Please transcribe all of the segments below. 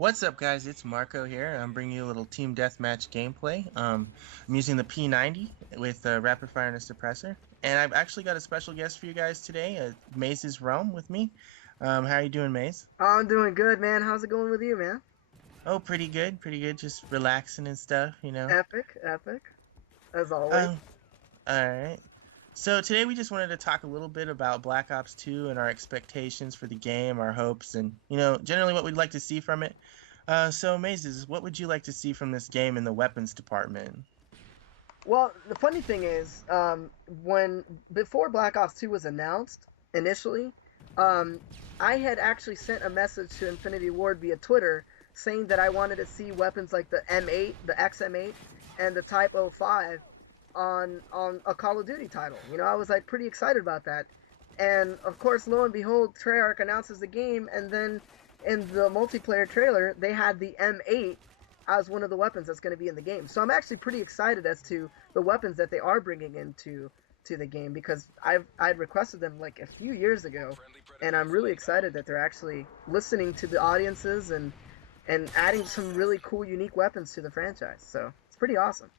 What's up, guys? It's Marco here. I'm bringing you a little team deathmatch gameplay. I'm using the P90 with rapid fire and a suppressor, and I've actually got a special guest for you guys today, Maze's Realm, with me. How are you doing, Maze? I'm doing good, man. How's it going with you, man? Oh, pretty good, pretty good. Just relaxing and stuff, you know. Epic, epic, as always. Um, all right. So today we just wanted to talk a little bit about Black Ops 2 and our expectations for the game, our hopes, and generally what we'd like to see from it. So Mazes, what would you like to see from this game in the weapons department? Well, the funny thing is, when before Black Ops 2 was announced initially, um, I had actually sent a message to Infinity Ward via Twitter saying that I wanted to see weapons like the M8, the XM8, and the Type 05 on a Call of Duty title. I was like pretty excited about that. And of course, lo and behold, Treyarch announces the game, and then in the multiplayer trailer, they had the M8 as one of the weapons that's going to be in the game. So I'm actually pretty excited as to the weapons that they are bringing into the game, because I'd requested them like a few years ago, and I'm really excited that they're actually listening to the audiences and adding some really cool, unique weapons to the franchise. So it's pretty awesome.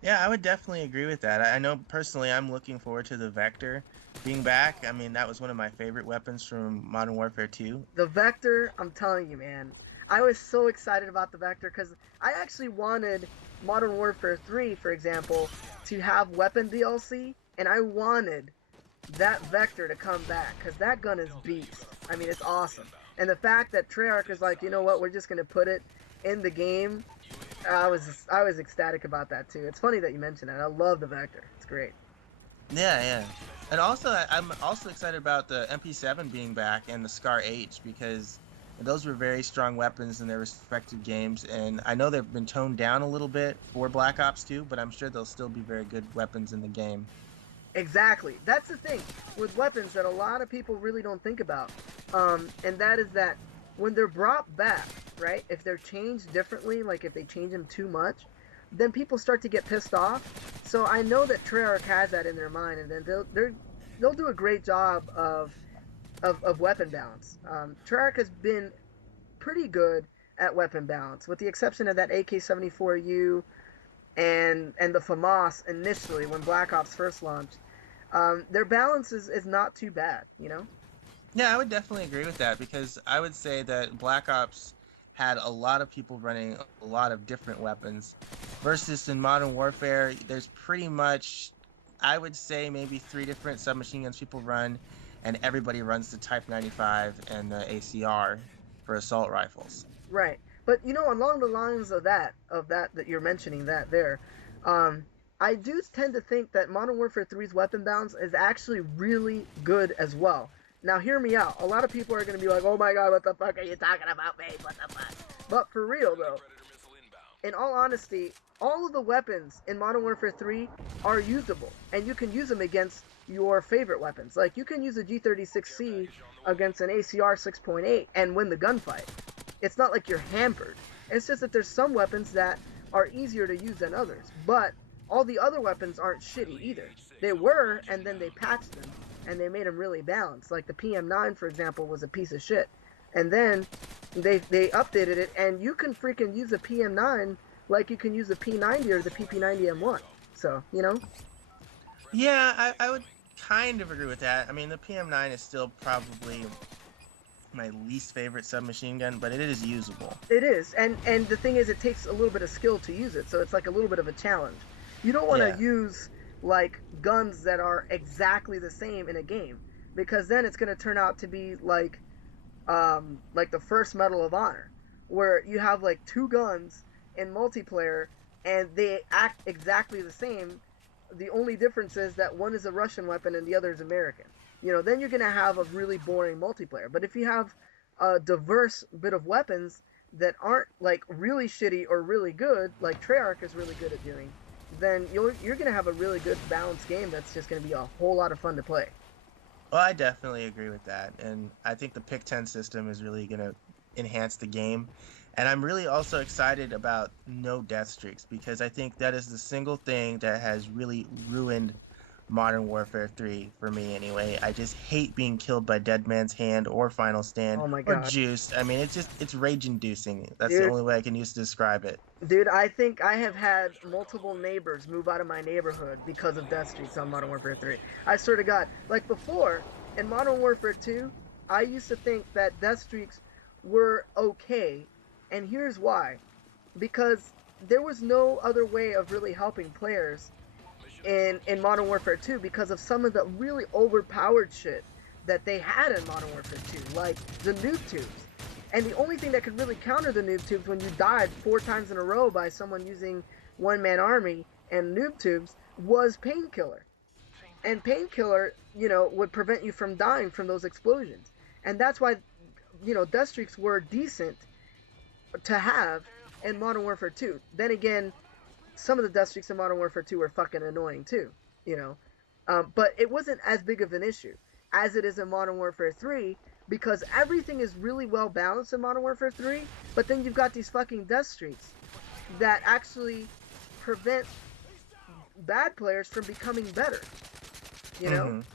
Yeah, I would definitely agree with that. I know personally I'm looking forward to the Vector being back. I mean, that was one of my favorite weapons from Modern Warfare 2. The Vector, I'm telling you, man. I was so excited about the Vector because I actually wanted Modern Warfare 3, for example, to have weapon DLC, and I wanted that Vector to come back because that gun is beast. I mean, it's awesome. And the fact that Treyarch is like, you know what, we're just going to put it in the game, I was ecstatic about that too. It's funny that you mentioned that. I love the Vector. It's great. Yeah, yeah. And also, I'm also excited about the MP7 being back and the Scar H because those were very strong weapons in their respective games. And I know they've been toned down a little bit for Black Ops 2, but I'm sure they'll still be very good weapons in the game. Exactly. That's the thing with weapons that a lot of people really don't think about. And that is that when they're brought back, right? If they're changed differently, like if they change them too much, then people start to get pissed off. So I know that Treyarch has that in their mind, and then they'll do a great job of weapon balance. Treyarch has been pretty good at weapon balance, with the exception of that AK-74U and the FAMAS initially when Black Ops first launched. Their balance is not too bad, you know? Yeah, I would definitely agree with that because I would say that Black Ops had a lot of people running a lot of different weapons versus in Modern Warfare, there's pretty much, I would say, maybe 3 different submachine guns people run, and everybody runs the Type 95 and the ACR for assault rifles. Right. But along the lines of that you're mentioning that there, I do tend to think that Modern Warfare 3's weapon balance is actually really good as well. Now, hear me out. A lot of people are going to be like, oh my god, what the fuck are you talking about, mate? What the fuck? But for real, though, in all honesty, all of the weapons in Modern Warfare 3 are usable, and you can use them against your favorite weapons. Like, you can use a G36C against an ACR 6.8 and win the gunfight. It's not like you're hampered. It's just that there's some weapons that are easier to use than others. But all the other weapons aren't shitty either. They were, and then they patched them, and they made them really balanced. Like the PM9, for example, was a piece of shit. And then they updated it, and you can freaking use the PM9 like you can use the P90 or the PP90M1. So, Yeah, I would kind of agree with that. I mean, the PM9 is still probably my least favorite submachine gun, but it is usable. It is. And the thing is, it takes a little bit of skill to use it, so it's like a little bit of a challenge. You don't want to Yeah. use like guns that are exactly the same in a game, because then it's going to turn out to be like the first Medal of Honor, where you have like two guns in multiplayer and they act exactly the same. The only difference is that one is a Russian weapon and the other is American. Then you're going to have a really boring multiplayer. But if you have a diverse bit of weapons that aren't like really shitty or really good, like Treyarch is really good at doing, then you're going to have a really good balanced game that's just going to be a whole lot of fun to play. Well, I definitely agree with that, and I think the Pick 10 system is really going to enhance the game. And I'm really also excited about no death streaks because I think that is the single thing that has really ruined Modern Warfare 3 for me anyway. I just hate being killed by Dead Man's Hand or Final Stand Oh my or god, Juiced. I mean, it's rage inducing. That's the dude. only way I can use to describe it. Dude, I think I have had multiple neighbors move out of my neighborhood because of death streaks on Modern Warfare 3. I swear to God. Like before, in Modern Warfare 2, I used to think that death streaks were okay. And here's why. Because there was no other way of really helping players in Modern Warfare 2 because of some of the really overpowered shit that they had in Modern Warfare 2, like the noob tubes. And the only thing that could really counter the noob tubes when you died 4 times in a row by someone using one-man army and noob tubes was Painkiller. And Painkiller, would prevent you from dying from those explosions. And that's why, death streaks were decent to have in Modern Warfare 2. Then again, some of the death streaks in Modern Warfare 2 were fucking annoying too, but it wasn't as big of an issue as it is in Modern Warfare 3 because everything is really well balanced in Modern Warfare 3, but then you've got these fucking death streaks that actually prevent bad players from becoming better,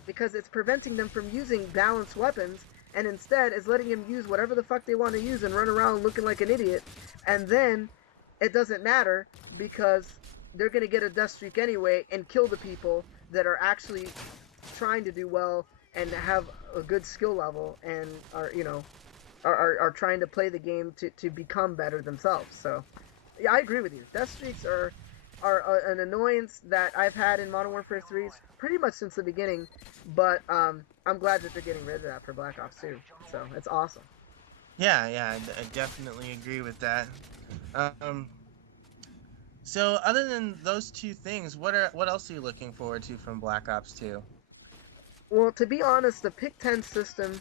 because it's preventing them from using balanced weapons and instead is letting them use whatever the fuck they want to use and run around looking like an idiot, and then it doesn't matter because they're going to get a death streak anyway and kill the people that are actually trying to do well and have a good skill level and are trying to play the game to become better themselves. So yeah, I agree with you. Death streaks are an annoyance that I've had in Modern Warfare 3 pretty much since the beginning, but I'm glad that they're getting rid of that for Black Ops 2. So it's awesome. Yeah, I definitely agree with that. So other than those two things, what else are you looking forward to from Black Ops 2? Well, to be honest, the Pick 10 system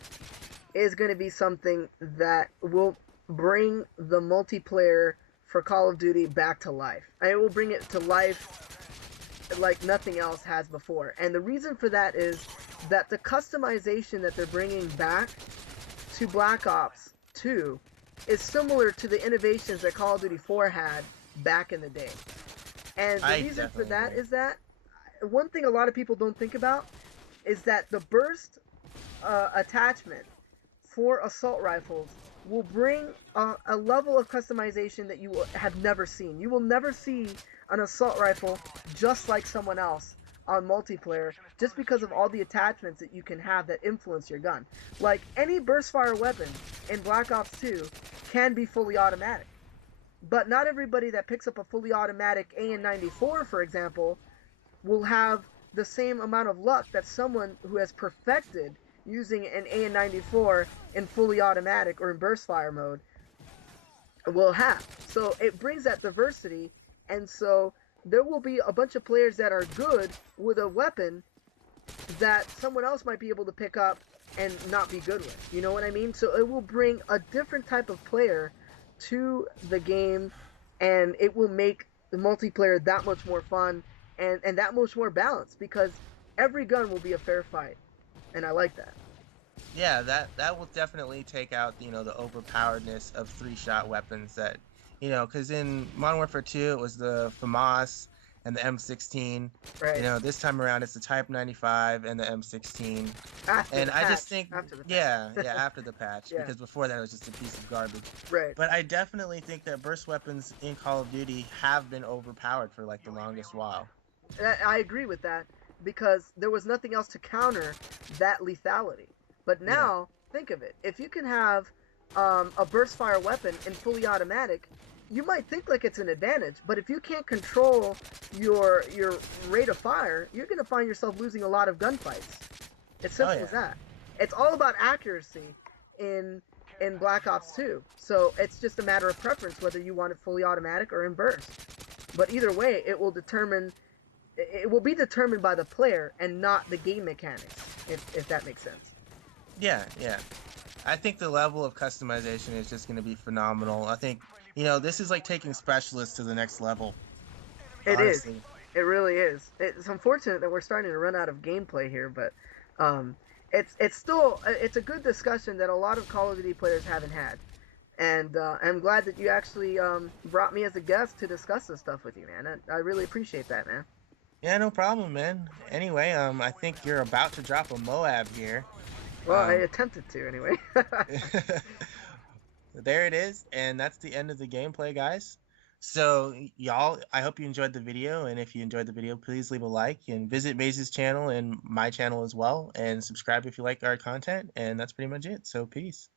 is going to be something that will bring the multiplayer for Call of Duty back to life. It will bring it to life like nothing else has before. And the reason for that is that the customization that they're bringing back to Black Ops 2 is similar to the innovations that Call of Duty 4 had back in the day. And the reason for that is that one thing a lot of people don't think about is that the burst attachment for assault rifles will bring a level of customization that you have never seen. You will never see an assault rifle just like someone else on multiplayer just because of all the attachments that you can have that influence your gun. Like any burst fire weapon in Black Ops 2 can be fully automatic. But not everybody that picks up a fully automatic AN-94, for example, will have the same amount of luck that someone who has perfected using an AN-94 in fully automatic or in burst fire mode will have. So it brings that diversity, and so there will be a bunch of players that are good with a weapon that someone else might be able to pick up and not be good with. You know what I mean? So it will bring a different type of player to the game, and it will make the multiplayer that much more fun and that much more balanced because every gun will be a fair fight, and I like that. Yeah, that will definitely take out the overpoweredness of 3-shot weapons that because in Modern Warfare 2 it was the FAMAS and the M16. Right. This time around it's the Type 95 and the M16. After And the I patch. just think, After the patch. yeah, after the patch, Yeah. because before that it was just a piece of garbage. Right. But I definitely think that burst weapons in Call of Duty have been overpowered for like the longest while. I agree with that because there was nothing else to counter that lethality. But now, think of it. If you can have a burst fire weapon in fully automatic, you might think like it's an advantage, but if you can't control your rate of fire, you're going to find yourself losing a lot of gunfights. It's simple as that. It's all about accuracy in Black Ops 2. So it's just a matter of preference whether you want it fully automatic or in burst. But either way, it will be determined by the player and not the game mechanics, if that makes sense. Yeah. I think the level of customization is just going to be phenomenal. I think, this is like taking specialists to the next level. It honestly. is. It really is. It's unfortunate that we're starting to run out of gameplay here, but it's still a good discussion that a lot of Call of Duty players haven't had. And I'm glad that you actually brought me as a guest to discuss this stuff with you, man. I really appreciate that, man. Yeah, no problem, man. Anyway, I think you're about to drop a Moab here. Well, I Um, attempted to anyway. there it is, and that's the end of the gameplay, guys. So, y'all, I hope you enjoyed the video, and if you enjoyed the video, please leave a like and visit Maze's channel and my channel as well, and subscribe if you like our content, and that's pretty much it. So, peace.